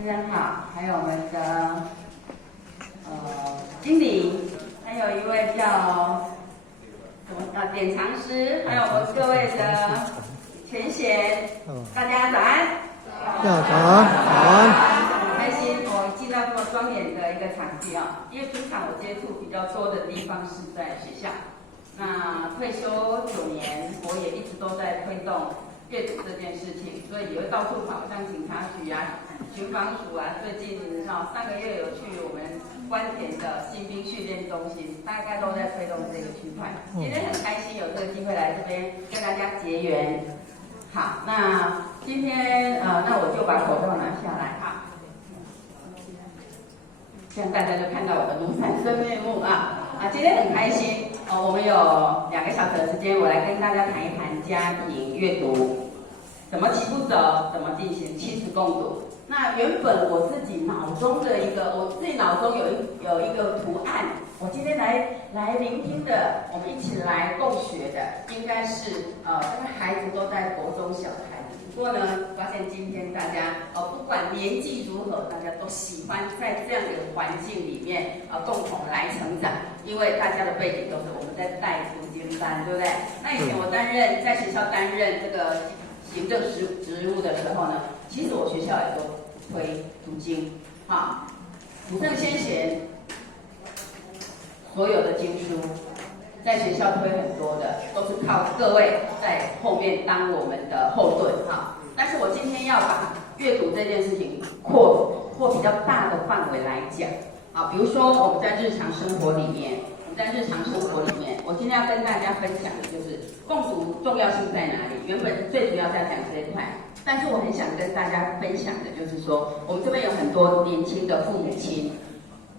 大家好，还有我们的经理，还有一位叫典藏师，还有我们各位的前贤，大家早安。早安，早安。很开心，我进到这么庄严的一个场地啊，因为平常我接触比较多的地方是在学校。那退休9年，我也一直都在推动阅读这件事情，所以也会到处跑，像警察局啊、巡防署啊。最近上个月有去我们关田的新兵训练中心，大概都在推动这个区块。今天很开心有这个机会来这边跟大家结缘。好，那今天那我就把口罩拿下来哈，这样大家就看到我的庐山真面目啊！今天很开心我们有2个小时的时间，我来跟大家谈一谈家庭阅读怎么起步走，怎么进行亲子共读。那原本我自己脑中有一个图案，我今天来聆听的，我们一起来共学的，应该是这个孩子都在国中小的孩子。不过呢，发现今天大家不管年纪如何，大家都喜欢在这样的环境里面共同来成长，因为大家的背景都是我们在带读经班，对不对？那以前我在学校担任这个行政职务的时候呢，其实我学校也都推读经，古圣先贤所有的经书，在学校推很多的，都是靠各位在后面当我们的后盾但是我今天要把阅读这件事情扩比较大的范围来讲比如说我们在日常生活里面，我今天要跟大家分享的就是共读重要性在哪里。原本最主要在讲这一块，但是我很想跟大家分享的就是说，我们这边有很多年轻的父母亲，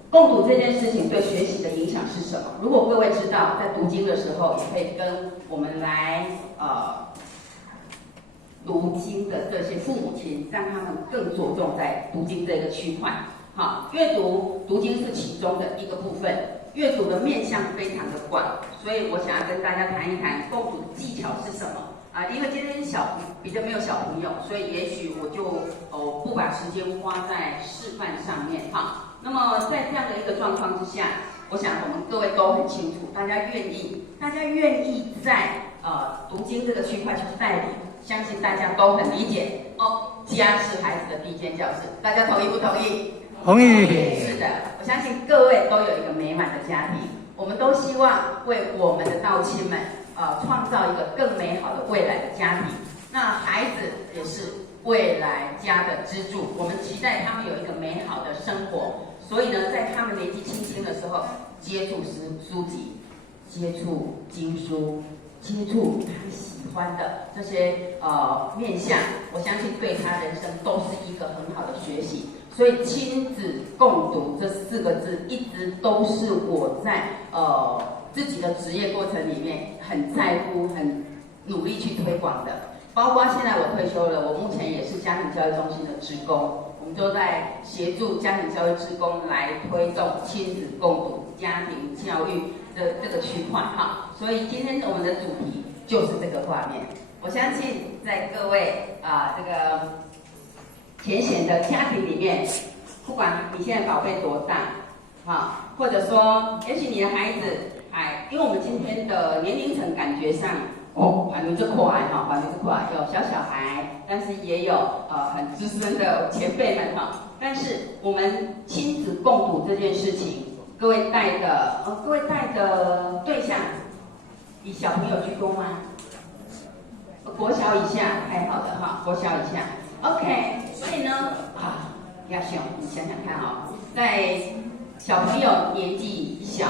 共读这件事情对学习的影响是什么？如果各位知道，在读经的时候，也可以跟我们来读经的这些父母亲，让他们更着重在读经这个区块。阅读经是其中的一个部分，阅读的面向非常的广，所以我想要跟大家谈一谈共读的技巧是什么因为今天比较没有小朋友，所以也许我就不把时间花在示范上面那么在这样的一个状况之下，我想我们各位都很清楚，大家愿意在读经这个区块去带领，相信大家都很理解家是孩子的第一间教室，大家同意不同意？同意。是的，我相信各位都有一个美满的家庭，我们都希望为我们的道亲们创造一个更美好的未来的家庭。那孩子也是未来家的支柱，我们期待他们有一个美好的生活。所以呢，在他们年纪轻轻的时候，接触书籍，接触经书，接触他喜欢的这些面向，我相信对他人生都是一个很好的学习。所以亲子共读这4个字，一直都是我在自己的职业过程里面很在乎、很努力去推广的。包括现在我退休了，我目前也是家庭教育中心的职工，我们都在协助家庭教育职工来推动亲子共读、家庭教育的这个区块所以今天我们的主题就是这个画面。我相信在各位这个浅显的家庭里面，不管你现在宝贝多大或者说也许你的孩子因为我们今天的年龄层感觉上反正就快有小孩，但是也有很资深的前辈们但是我们亲子共读这件事情，各位带的对象以小朋友居多吗？国小以下，太好了国小以下 ，OK。所以呢亚雄，你想想看在小朋友年纪小、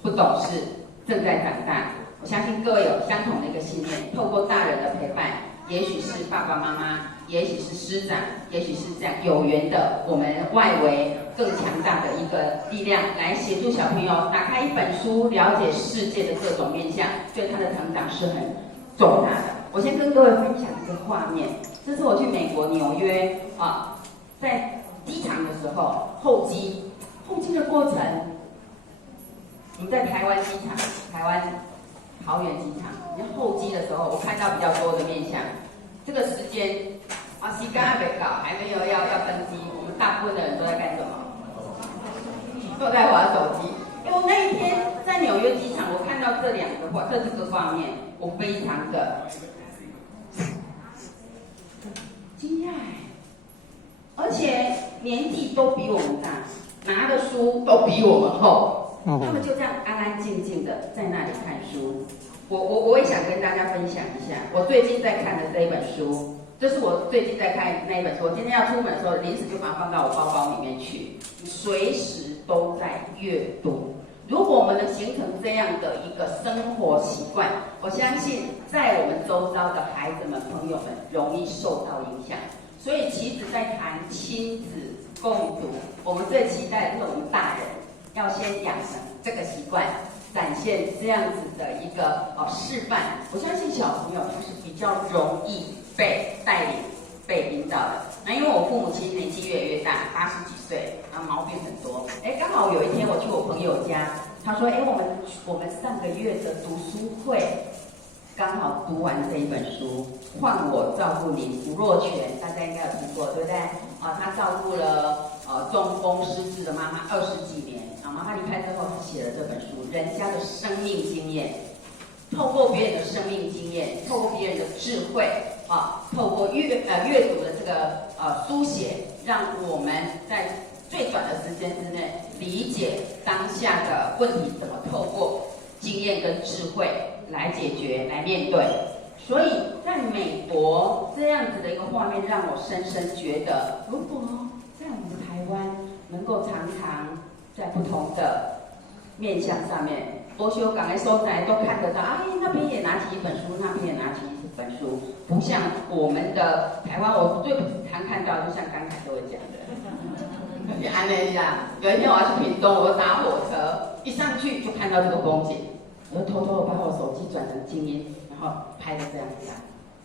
不懂事、正在长大，我相信各位有相同的一个信念，透过大人的陪伴，也许是爸爸妈妈，也许是师长，也许是这样有缘的我们外围更强大的一个力量，来协助小朋友打开一本书，了解世界的各种面向，对他的成长是很重大的。我先跟各位分享一个画面，这是我去美国纽约在机场的时候，候机的过程，我们在台湾机场，台湾桃园机场，候机的时候，我看到比较多的面向。这个时间时间还没搞，还没有要登机，我大部分的人都在干什么？都在滑手机。因为我那一天在纽约机场，我看到这几个画面，我非常的惊讶，而且年纪都比我们大，拿的书都比我们厚，他们就这样安安静静的在那里看书。我也想跟大家分享一下，我最近在看的这一本书，这是我最近在看那一本书。我今天要出门的时候，临时就把它放到我包包里面去，随时都在阅读。如果我们能形成这样的一个生活习惯，我相信在我们周遭的孩子们、朋友们容易受到影响。所以其实在谈亲子共读，我们最期待的就是我们大人要先养成这个习惯，展现这样子的一个示范。我相信小朋友他是比较容易被带领、被引导的。那因为我父母亲年纪越来越大，80几岁，然后毛病很多。刚好有一天我去我朋友家，他说，我们上个月的读书会刚好读完这一本书《换我照顾你》，吴若权大家应该有听过，对不对？他照顾了中风失智的妈妈20几年，妈妈离开之后，他写了这本书，人家的生命经验，透过别人的生命经验，透过别人的智慧透过阅读的这个书写，让我们在最短的时间之内理解当下的问题，怎么透过经验跟智慧来解决、来面对。所以在美国这样子的一个画面，让我深深觉得，如果在我们的台湾能够常常在不同的面向上面，多修港的所在都看得到，那边也拿起一本书，那边也拿起一本书，不像我们的台湾，我最常看到，就像刚才各位讲的，就安那样。有一天我要去屏东，我搭火车，一上去就看到这个风景，我就偷偷的把我手机转成静音，然后拍的这样子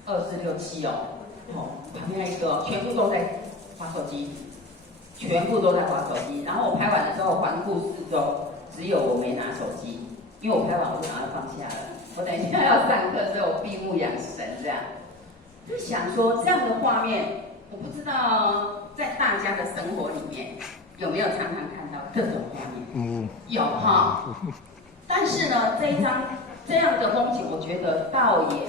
，2467旁边那个全部都在滑手机，全部都在滑手机。然后我拍完了之后环顾四周，只有我没拿手机，因为我拍完我就把它放下了。我等一下要上课，所以我闭目养神这样。就想说这样的画面，我不知道在大家的生活里面有没有常常看到这种画面？有哈。但是呢，这样的风景，我觉得倒也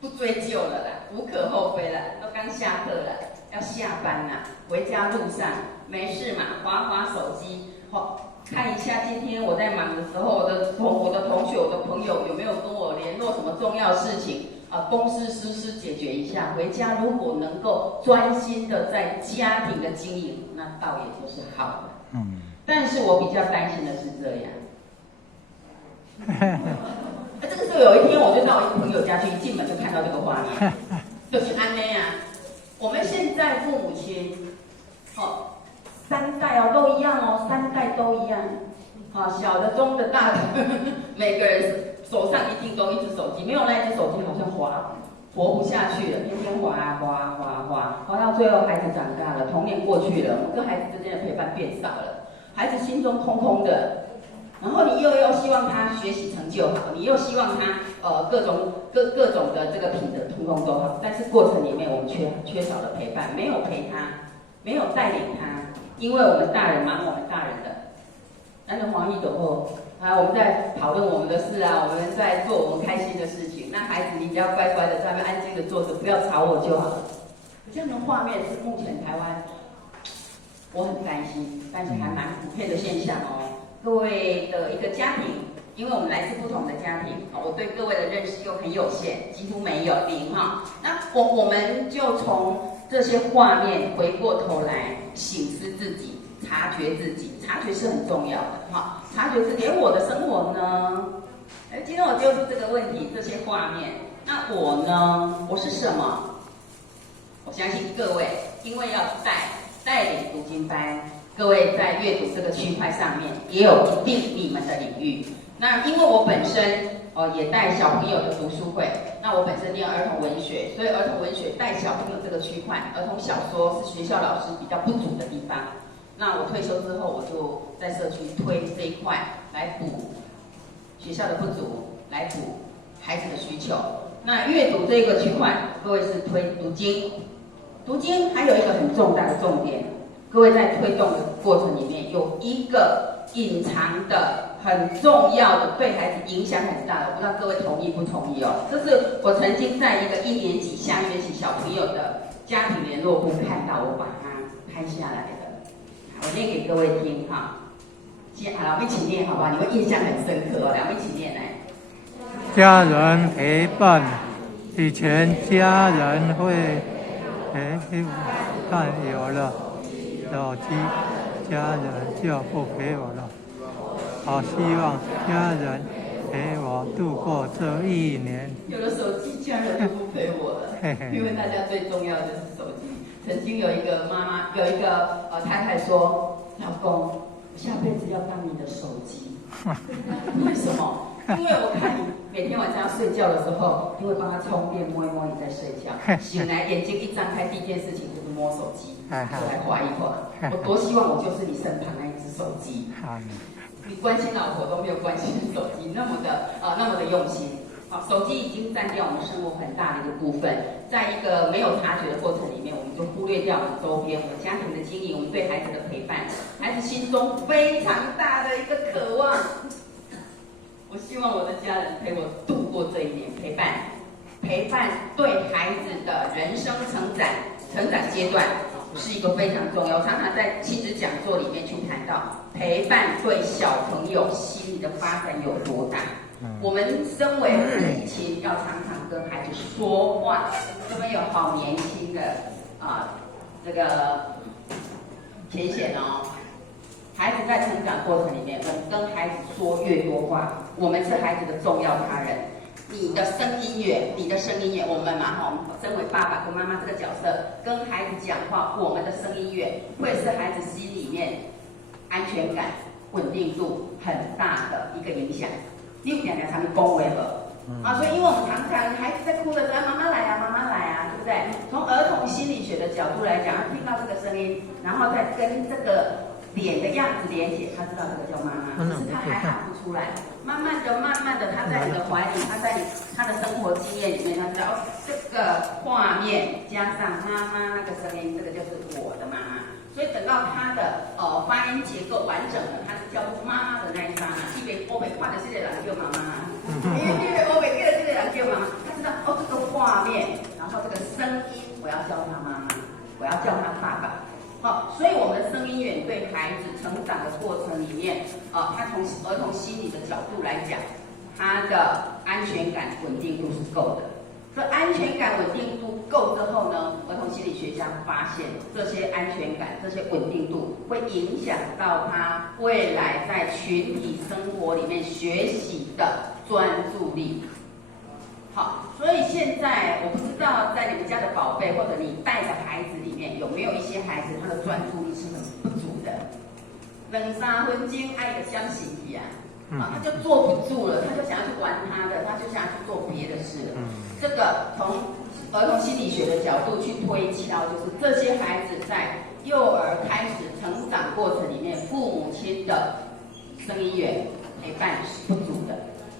不追究了啦，无可厚非了，都刚下课了，要下班啦，回家路上没事嘛，滑滑手机，看一下今天我在忙的时候，我的同学、我的朋友有没有跟我联络什么重要事情公司私事解决一下。回家如果能够专心的在家庭的经营，那倒也就是好的。但是我比较担心的是这样。这个时候有一天，我就到我一个朋友家去，一进门就看到这个画面，就是安内啊。我们现在父母亲，三代都一样3代都一样，小的、中的、大的，每个人手上一定都一只手机，没有那一只手机好像活不下去了，天天滑到最后孩子长大了，童年过去了，我们跟孩子之间的陪伴变少了，孩子心中空空的。然后你又希望他学习成就好，你又希望他各种的这个品德通通都好，但是过程里面我们缺少了陪伴，没有陪他，没有带领他，因为我们大人忙我们大人的，但是黄奕走后我们在讨论我们的事我们在做我们开心的事情，那孩子你只要乖乖的在那边安静的坐着，不要吵我就好了。这样的画面是目前台湾我很担心，但是还蛮普遍的现象各位的一个家庭，因为我们来自不同的家庭，我对各位的认识又很有限，几乎没有零那我们就从这些画面回过头来省思自己，察觉自己，察觉是很重要的察觉自己。我的生活呢？今天我丢出这个问题，这些画面，那我呢？我是什么？我相信各位，因为要带领读经班。各位在阅读这个区块上面也有一定你们的领域。那因为我本身也带小朋友的读书会，那我本身念儿童文学，所以儿童文学带小朋友这个区块，儿童小说是学校老师比较不足的地方。那我退休之后，我就在社区推这一块来补学校的不足，来补孩子的需求。那阅读这个区块，各位是推读经，读经还有一个很重大的重点。各位在推动的过程里面，有一个隐藏的很重要的，对孩子影响很大的，我不知道各位同意不同意哦。这是我曾经在一个1年级下学期小朋友的家庭联络簿看到，我把它拍下来的，我念给各位听哈。好了，我们一起念好不好？你们印象很深刻哦，两位一起念来。家人陪伴，以前家人会但有了手机，家人就不陪我了。好希望家人陪我度过这1年。有了手机，家人就不陪我了，因为大家最重要的就是手机。曾经有一个太太说：“老公，我下辈子要当你的手机。”为什么？因为我看你每天晚上要睡觉的时候，你会帮他充电，摸一摸你在睡觉。醒来眼睛一张开，第一件事情就是摸手机，我来划一划。我多希望我就是你身旁那一只手机。你关心老婆都没有关心手机那么的用心。好，手机已经占掉我们生活很大的一个部分，在一个没有察觉的过程里面，我们就忽略掉我们周边、我们家庭的经营，我们对孩子的陪伴，孩子心中非常大的一个渴望。我希望我的家人陪我度过这1年，陪伴对孩子的人生成长阶段是一个非常重要。我常常在亲子讲座里面去谈到，陪伴对小朋友心理的发展有多大。我们身为父母亲，要常常跟孩子说话。这边有好年轻的这个浅显哦。孩子在成长过程里面，我们跟孩子说越多话，我们是孩子的重要他人。你的声音源，我们身为爸爸跟妈妈这个角色，跟孩子讲话，我们的声音源会是孩子心里面安全感、稳定度很大的一个影响。你有常常恭维了所以因为我们常常孩子在哭的时候，妈妈来啊，妈妈来啊，对不对？从儿童心理学的角度来讲，听到这个声音，然后再跟这个脸的样子连接，他知道这个叫妈妈，可是他还喊不出来。慢慢的，他在你的怀里，他在他的生活经验里面，他知道这个画面加上妈妈那个声音，这个就是我的妈妈。所以等到他的发音结构完整了，他是叫出妈妈的那一刹那，因为欧美画的这个人叫妈妈，因为欧美这个人叫妈妈，他知道这个画面，然后这个声音，我要叫他妈妈，我要叫他爸爸。所以我们的声音源对孩子成长的过程里面，他从儿童心理的角度来讲，他的安全感、稳定度是够的。这安全感、稳定度够之后呢，儿童心理学家发现这些安全感、这些稳定度会影响到他未来在群体生活里面学习的专注力。好，所以现在我不知道在你们家的宝贝或者你带的孩子里面，有没有一些孩子他的专注力是很不足的，2、3分钟爱的相信一样。他就坐不住了，他就想要去玩他的，他就想要去做别的事了。这个从儿童心理学的角度去推敲，就是这些孩子在幼儿开始成长过程里面，父母亲的声音源陪伴是不足的。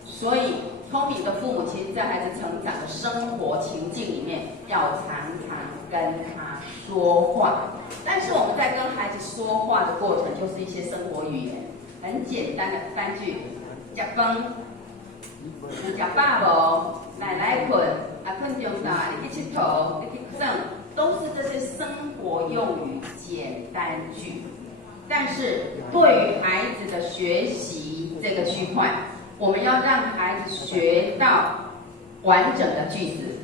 所以聪明的父母亲在孩子成长的生活情境里面，要常常跟他说话。但是我们在跟孩子说话的过程，就是一些生活语言。很简单的3句，吃饭，有吃饱无？来困，困中大，你去佚佗，你去耍，都是这些生活用语简单句。但是对于孩子的学习这个区块，我们要让孩子学到完整的句子。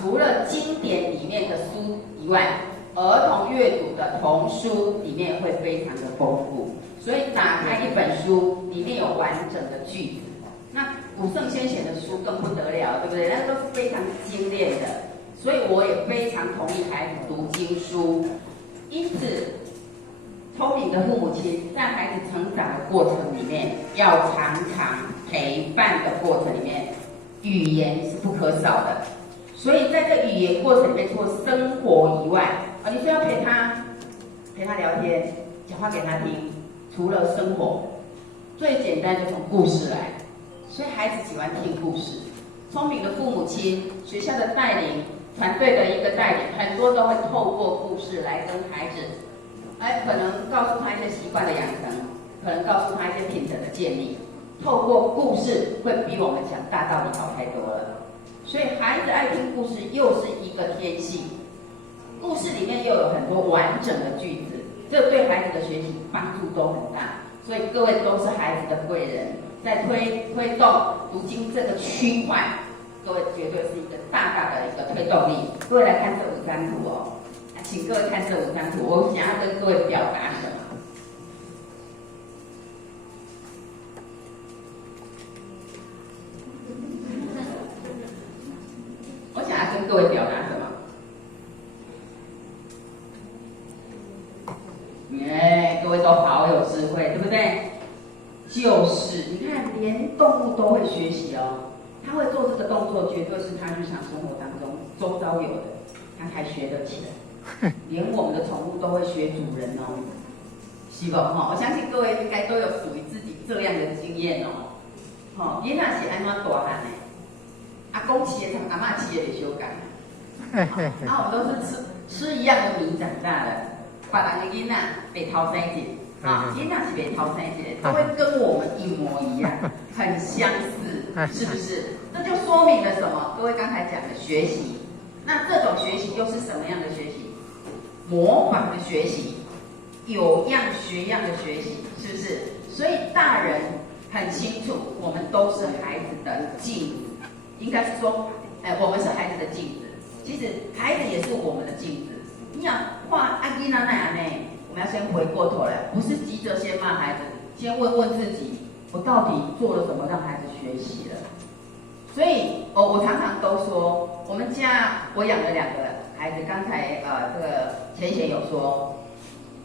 除了经典里面的书以外，儿童阅读的童书里面会非常的丰富。所以打开一本书，里面有完整的句子。那古圣先贤的书更不得了，对不对？那都是非常精炼的。所以我也非常同意孩子读经书。因此，聪明的父母亲在孩子成长的过程里面，要常常陪伴的过程里面，语言是不可少的。所以在这语言过程里面，除了生活以外，你说要陪他聊天，讲话给他听。除了生活，最简单就从故事来，所以孩子喜欢听故事。聪明的父母亲、学校的带领、团队的一个带领，很多都会透过故事来跟孩子可能告诉他一些习惯的养成，可能告诉他一些品德的建立。透过故事会比我们讲大道理好太多了。所以孩子爱听故事又是一个天性，故事里面又有很多完整的句子，这对孩子的学习帮助都很大。所以各位都是孩子的贵人，在推动读经这个区块，各位绝对是一个大的一个推动力。各位来看这5张图哦，请各位看这5张图，我想要跟各位表达什么？我想要跟各位表达什么？各位都好有智慧，对不对？就是你看，连动物都会学习哦。他会做这个动作，绝对是他日常生活当中周遭有的，他才学得起来。连我们的宠物都会学主人哦，是不？我相信各位应该都有属于自己这样的经验哦。囡仔是安怎大汉的？阿公饲的同阿嬷饲的袂相共。我们都是吃一样的米长大的，别人的囡仔被偷生一个，囡仔是被偷生一个，都会跟我们一模一样，很相似，是不是？这就说明了什么？各位刚才讲的学习，那这种学习又是什么样的学习？模仿的学习，有样学样的学习，是不是？所以大人很清楚，我们都是孩子的镜子，应该是说，我们是孩子的镜子。其实孩子也是我们的镜子。你想画阿基娜那样呢？我们要先回过头来，不是急着先骂孩子，先问问自己，我到底做了什么让孩子学习了？所以，我常常都说，我们家我养了2个孩子，刚才这个前贤有说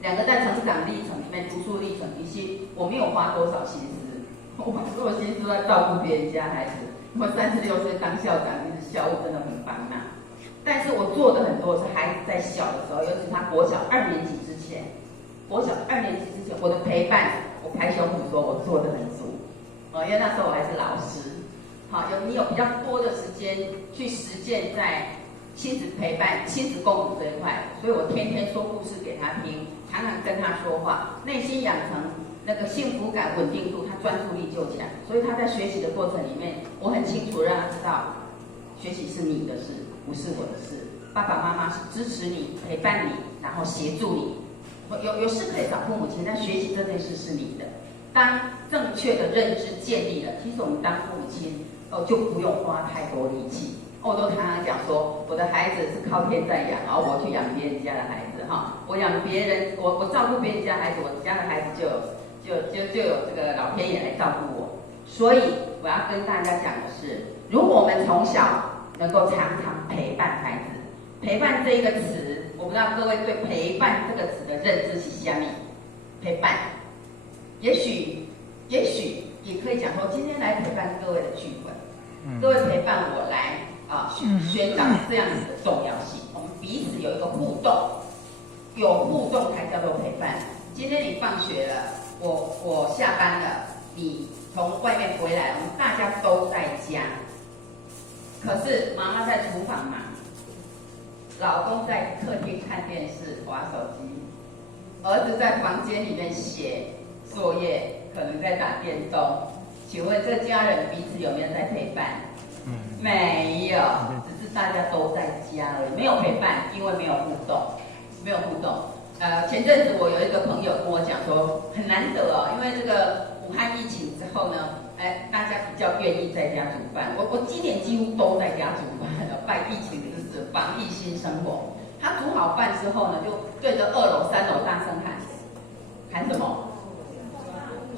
，2个在成长历程里面，读书历程，其实我没有花多少心思，我把所有心思都在照顾别人家孩子。我36岁当校长，其实校务真的很繁忙。但是我做的很多是孩子在小的时候，尤其他国小2年级之前，我的陪伴，我拍胸脯说我做的很足，因为那时候我还是老师，你有比较多的时间去实践在亲子陪伴、亲子共舞这一块，所以我天天说故事给他听，常常跟他说话，内心养成那个幸福感、稳定度，他专注力就强，所以他在学习的过程里面，我很清楚让他知道，学习是你的事，不是我的事。爸爸妈妈是支持你、陪伴你，然后协助你。有事可以找父母亲，但学习这件事是你的。当正确的认知建立了，其实我们当父母亲就不用花太多力气。我都常常讲说，我的孩子是靠天在养，然后我去养别人家的孩子我养别人，我照顾别人家孩子，我家的孩子就有这个老天爷来照顾我。所以我要跟大家讲的是，如果我们从小能够常常陪伴孩子，陪伴这一个词，我不知道各位对陪伴这个词的认知是什么？陪伴，也许也可以讲说，今天来陪伴各位的聚会，各位陪伴我来宣导这样子的重要性。我们彼此有一个互动，有互动才叫做陪伴。今天你放学了，我下班了，你从外面回来，我们大家都在家，可是妈妈在厨房忙，老公在客厅看电视、滑手机，儿子在房间里面写作业，可能在打电动。请问这家人彼此有没有在陪伴？没有，只是大家都在家而已，没有陪伴，因为没有互动，没有互动。前阵子我有一个朋友跟我讲说，很难得哦，因为这个武汉疫情之后呢，大家比较愿意在家煮饭。我今年几乎都在家煮饭了，拜疫情的日子，防疫新生活。他煮好饭之后呢，就对着2楼、3楼大声喊什么？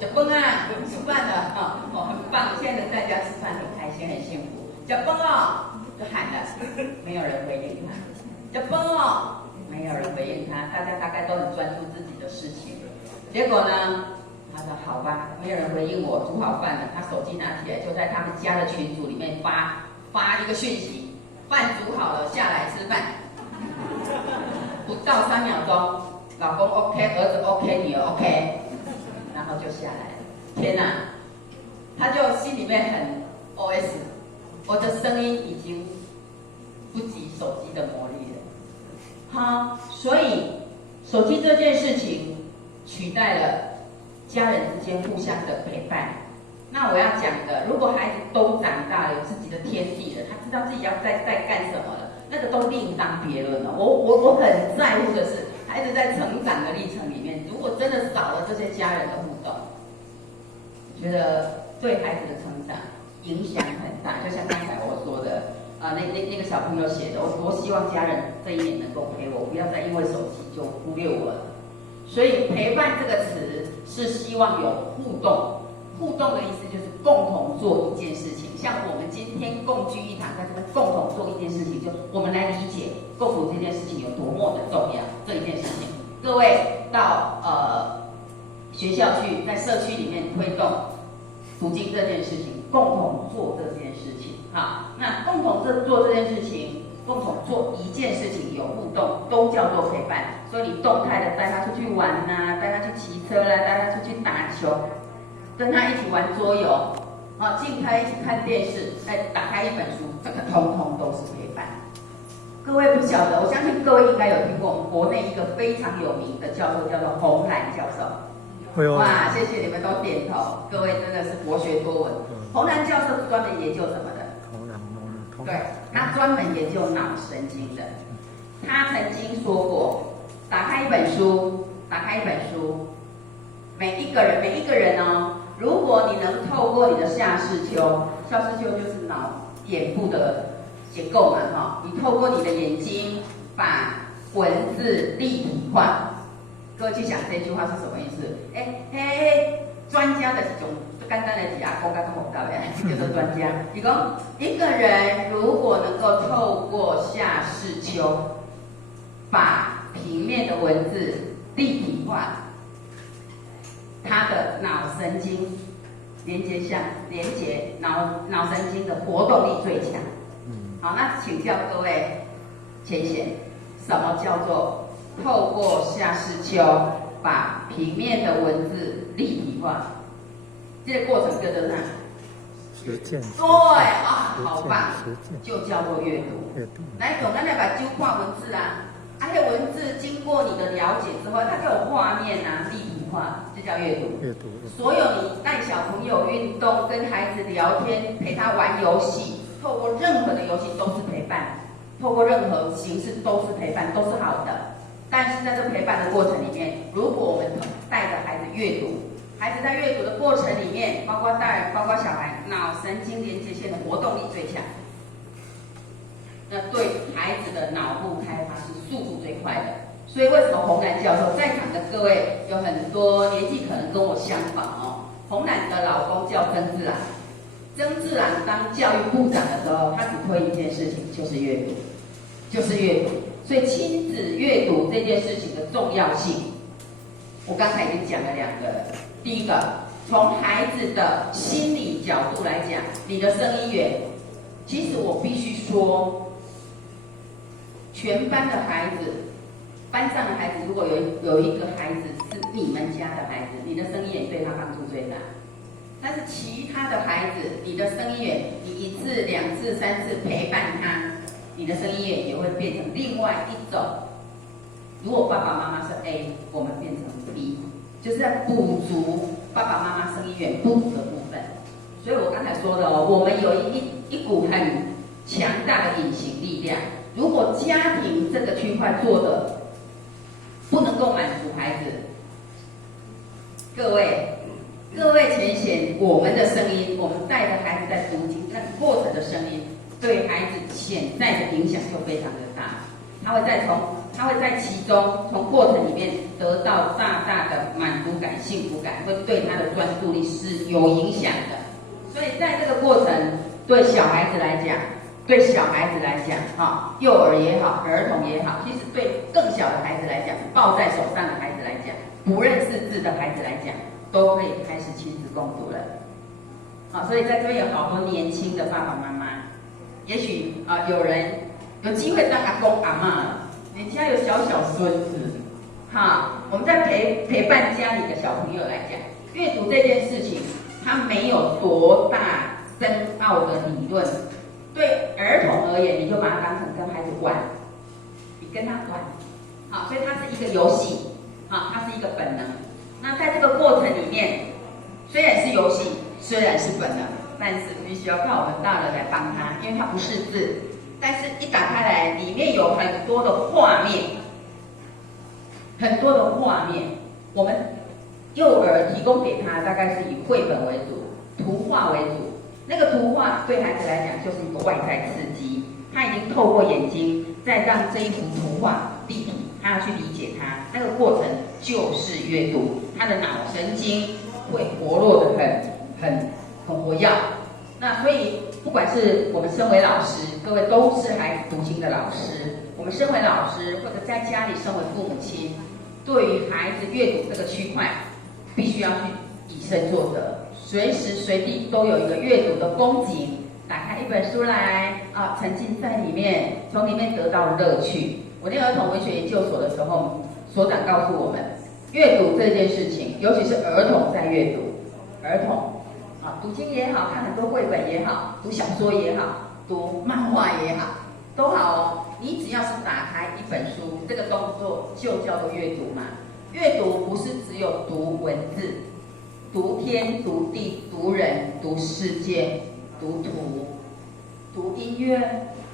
吃饭啊，吃饭了很棒！现在在家吃饭很开心，很幸福。吃饭哦，就喊了，没有人回应他。吃饭哦，没有人回应他，大家大概都很专注自己的事情。结果呢，他说好吧，没有人回应我，煮好饭了。他手机拿起来，就在他们家的群组里面发一个讯息：饭煮好了，下来吃饭。不到3秒钟，老公 OK， 儿子 OK， 女儿 OK， 然后就下来了。天哪，他就心里面很 OS， 我的声音已经不及手机的魔力了。所以手机这件事情取代了家人之间互相的陪伴。那我要讲的，如果孩子都长大了，有自己的天地了，他知道自己要在干什么了，那个都另当别论了。我很在乎的是，孩子在成长的历程里面，如果真的少了这些家人的互动，我觉得对孩子的成长影响很大。就像刚才我说的，那个小朋友写的，我多希望家人这一年能够陪我，不要再因为手机就忽略我了。所以陪伴这个词是希望有互动。互动的意思就是共同做一件事情，像我们今天共聚一堂，在这边共同做一件事情，就我们来理解共读这件事情有多么的重要。这一件事情，各位到学校去，在社区里面推动读经这件事情，共同做这件事情。好，那共同做这件事情，共同做一件事情有互动，都叫做陪伴。所以你动态的带他出去玩呐，带他去骑车啦，带他出去打球。跟他一起玩桌游，静态一起看电视，打开一本书，这个通通都是陪伴。各位不晓得，我相信各位应该有听过我们国内一个非常有名的教授，叫做洪兰教授。哇，谢谢你们都点头，各位真的是博学多闻。洪兰教授是专门研究什么的？对，他专门研究脑神经的。他曾经说过，打开一本书，每一个人哦。如果你能透过你的下视丘就是眼部的结构嘛，你透过你的眼睛把文字立体化。各位去想这句话是什么意思？专家的这种简单的字啊，讲到都红到的，叫做专家。你讲一个人如果能够透过下视丘把平面的文字立体化。他的脑神经连接脑神经的活动力最强。好，那请教各位浅显，什么叫做透过下视丘把平面的文字立体化？这个过程叫做啥？实践。对啊，好棒，就叫做阅读。来，咱来把书看文字啊，那文字经过你的了解之后，它就有画面啊，立体化，这叫阅读。所有你带小朋友运动、跟孩子聊天、陪他玩游戏，透过任何的游戏都是陪伴，透过任何形式都是陪伴，都是好的。但是在这陪伴的过程里面，如果我们带着孩子阅读，孩子在阅读的过程里面，包括大人、包括小孩，脑神经连接线的活动力最强，那对孩子的脑部开发是速度最快的。所以为什么洪兰教授在场的各位有很多年纪可能跟我相仿哦？洪兰的老公叫曾志朗，曾志朗当教育部长的时候，他只推一件事情，就是阅读，就是阅读。所以亲子阅读这件事情的重要性，我刚才已经讲了两个了。第一个，从孩子的心理角度来讲，你的声音源，其实我必须说，全班的孩子。班上的孩子，如果有一个孩子是你们家的孩子，你的声音也对他帮助最大。但是其他的孩子，你的声音源，你一次、两次、三次陪伴他，你的声音源也会变成另外一种。如果爸爸妈妈是 A， 我们变成 B， 就是在补足爸爸妈妈声音源不足的部分。所以我刚才说的哦，我们有一股很强大的隐形力量。如果家庭这个区块做的不能够满足孩子，各位浅显，我们的声音，我们带着孩子在读经那个过程的声音，对孩子潜在的影响就非常的大。他会在其中从过程里面得到大大的满足感、幸福感，会对他的专注力是有影响的。所以在这个过程，对小孩子来讲，幼儿也好，儿童也好，其实对更小的孩子来讲，抱在手上的孩子来讲，不认识字的孩子来讲，都可以开始亲子共读了。好，所以在这边有好多年轻的爸爸妈妈，也许有人有机会当阿公阿嬷了，你家有小孙子，我们在陪伴家里的小朋友来讲，阅读这件事情，它没有多大深奥的理论。对儿童而言，你就把它当成跟孩子玩，你跟他玩，好，所以它是一个游戏，好，它是一个本能。那在这个过程里面，虽然是游戏，虽然是本能，但是必须要靠我们大人来帮他，因为他不识字。但是一打开来，里面有很多的画面，很多的画面，我们幼儿提供给他大概是以绘本为主，图画为主。那个图画对孩子来讲就是一个外在刺激，他已经透过眼睛，再让这一幅图画立体，他要去理解它，那个过程就是阅读，他的脑神经会活络的很活跃。那所以不管是我们身为老师，各位都是孩子读经的老师，我们身为老师或者在家里身为父母亲，对于孩子阅读这个区块，必须要去以身作则，随时随地都有一个阅读的风景，打开一本书来啊，沉浸在里面，从里面得到乐趣。我念儿童文学研究所的时候，所长告诉我们，阅读这件事情，尤其是儿童在阅读，儿童啊，读经也好，看很多绘本也好，读小说也好，读漫画也好，都好哦。你只要是打开一本书，这个动作就叫做阅读嘛。阅读不是只有读文字，读天、读地、读人、读世界、读图、读音乐，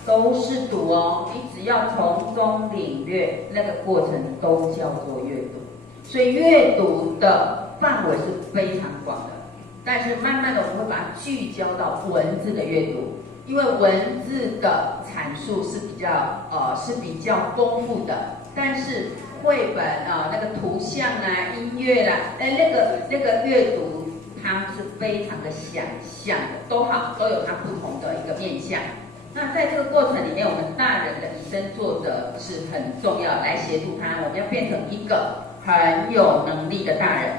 都是读哦。你只要从中领略，那个过程都叫做阅读。所以阅读的范围是非常广的，但是慢慢的我们会把它聚焦到文字的阅读，因为文字的阐述是比较丰富的，但是绘本啊，那个图像啦、音乐啦，那个阅读它是非常的想象的，都好，都有它不同的一个面向。那在这个过程里面，我们大人的以身作则是很重要，来协助他，我们要变成一个很有能力的大人。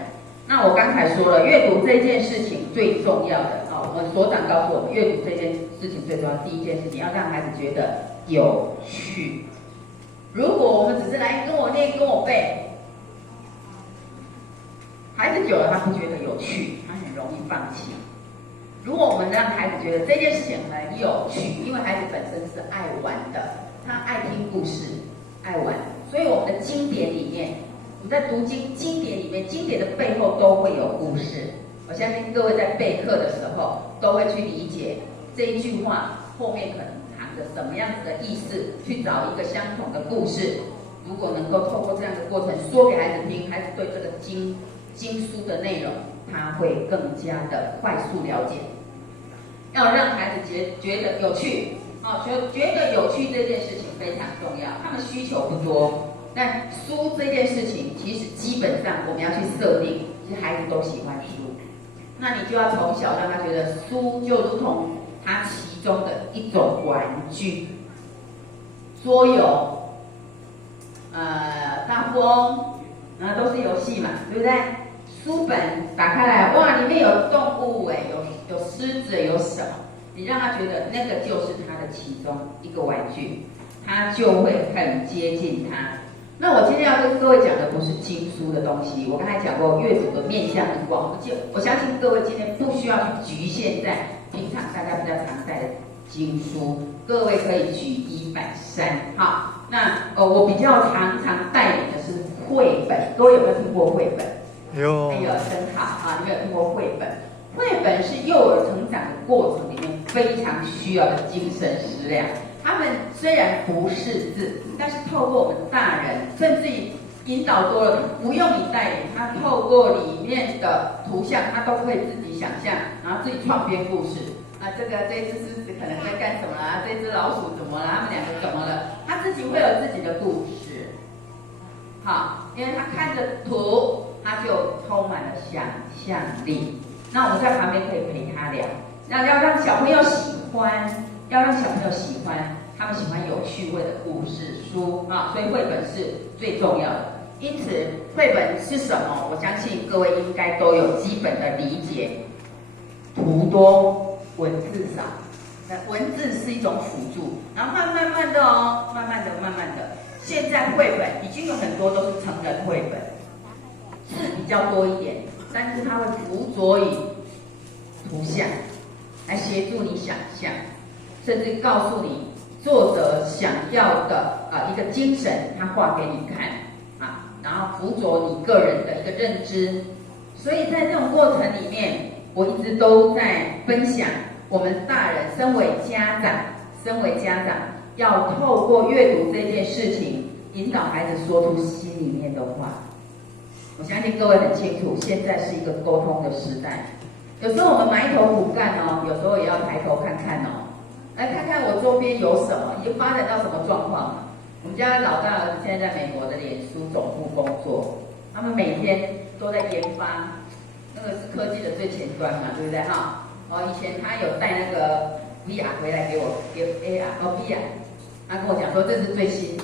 那我刚才说了，阅读这件事情最重要的啊，我们所长告诉我们，阅读这件事情最重要的第一件事情，要让孩子觉得有趣。如果我们只是来跟我念、跟我背，孩子久了他不觉得有趣，他很容易放弃。如果我们让孩子觉得这件事情很有趣，因为孩子本身是爱玩的，他爱听故事，爱玩，所以我们的经典里面，我们在读经典里面，经典的背后都会有故事。我相信各位在备课的时候，都会去理解这一句话后面可能含着什么样子的意思，去找一个相同的故事。如果能够透过这样的过程说给孩子听，孩子对这个经书的内容，他会更加的快速了解。要让孩子觉得有趣，觉得有趣这件事情非常重要。他们需求不多，但书这件事情其实基本上我们要去设定，其实孩子都喜欢书。那你就要从小让他觉得书就如同他其中的一种玩具，桌游，大富翁，都是游戏嘛，对不对？书本打开来，哇，里面有动物哎，有狮子，有什么？你让他觉得那个就是他的其中一个玩具，他就会很接近他。那我今天要跟各位讲的不是经书的东西，我刚才讲过阅读的面向很广，我相信各位今天不需要去局限在平常大家比较常带的经书，各位可以举一反三。好，那我比较常带领的是绘本，各位有没有听过绘本？有。哎呦，真好啊！你有没有听过绘本？绘本是幼儿成长的过程里面非常需要的精神食粮。他们虽然不识字，但是透过我们大人，甚至于引导多了，不用你带领，他透过里面的图像，他都会自己想象，然后自己创编故事。这只狮子可能在干什么啦？这只老鼠怎么了？他们两个怎么了？他自己会有自己的故事。好，因为他看着图，他就充满了想象力。那我们在旁边可以陪他聊，要让小朋友喜欢，他们喜欢有趣味的故事书啊，所以绘本是最重要的。因此，绘本是什么？我相信各位应该都有基本的理解。图多，文字少，那文字是一种辅助，然后慢慢的，现在绘本已经有很多都是成人绘本，字比较多一点，但是它会辅佐以图像来协助你想象，甚至告诉你作者想要的一个精神，他画给你看啊，然后辅佐你个人的一个认知。所以在这种过程里面，我一直都在分享，我们大人身为家长要透过阅读这件事情，引导孩子说出心里面的话。我相信各位很清楚，现在是一个沟通的时代。有时候我们埋头苦干哦，有时候也要抬头看看哦，来看看我周边有什么，已经发展到什么状况了。我们家老大儿子现在在美国的脸书总部工作，他们每天都在研发，那个是科技的最前端嘛，对不对哈？以前他有带那个 VR 回来给 AR VR，他跟我讲说这是最新